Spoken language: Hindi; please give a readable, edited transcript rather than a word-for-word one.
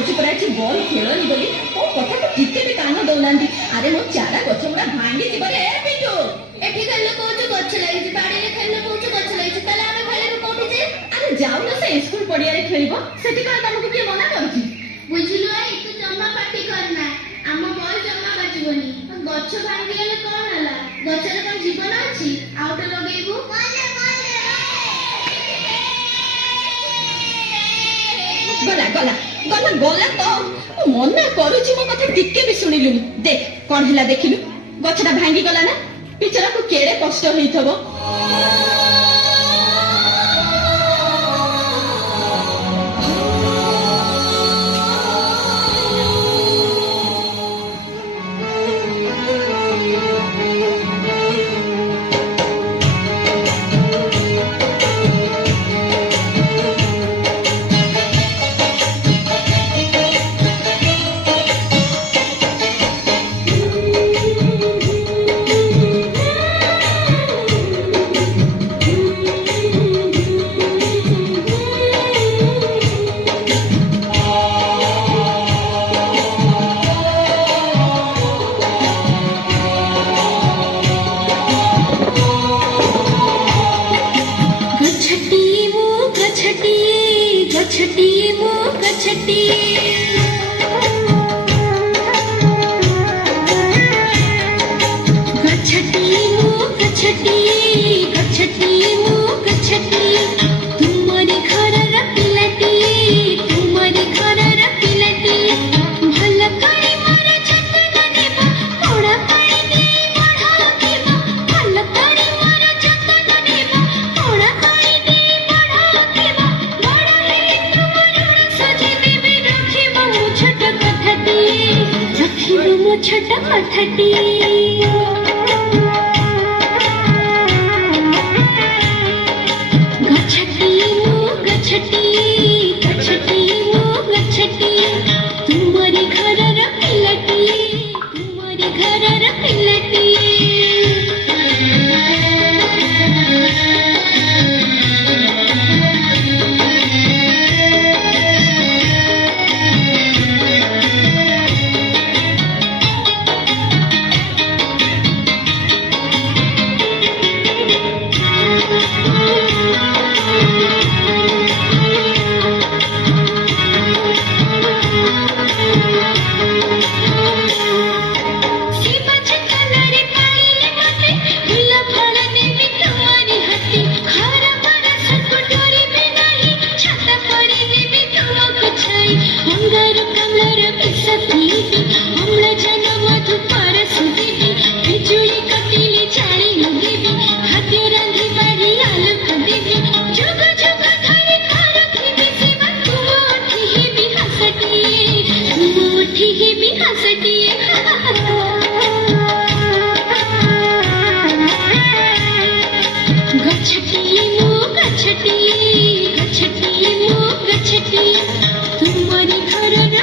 पड़ी पड़ा बॉल खेलनी बोली ओ कथा को टिके भी कान दौना अरे मो चारा गछ गुड़ा भांगी जीवरे ए पिंटू एठी खेलले कोच गछ लागिछ बाड़ी रे खेलले कोच गछ लागिछ ताले आमे खेले कोठी जे अरे जाऊ ना से स्कूल पड़िया रे खेलिबो सेठी का तुमको किए मना करछि बुझिलु आई तू जम्मा पार्टी करना आम बॉल जम्मा काटिबोनी गछ भांगी गेले कोन हला गछ रे कोन जीवन अछि आउट लगेबू गला गला गला गला तो मना करूची मो कथा टिके भी सुनिलुनी देख कोन हिला देखिलु गछटा भांगी गला ना पिचरा को केड़े कष्ट होइथबो गछटी मो गछटी गछटी मो गछटी गछटी मो गछटी तुमरी घरर पिलाटी तुमरी घरर पिलाटी भल करी मोर जतन नेबा पड़ा पानी दे बढ़ाकेबा भल करी मोर जतन नेबा पड़ा पानी दे बढ़ाकेबा बड़ा हे तुमर सजे देबे रखिबो मो छोट कथटी रखिबो मो छोट कथटी गछटी गछटी मो गछटी तुमरी घरर पिलाटी तुमरी घरर पिलाटी गछटी मो गछटी गछटी मो गछटी तुमरी घरर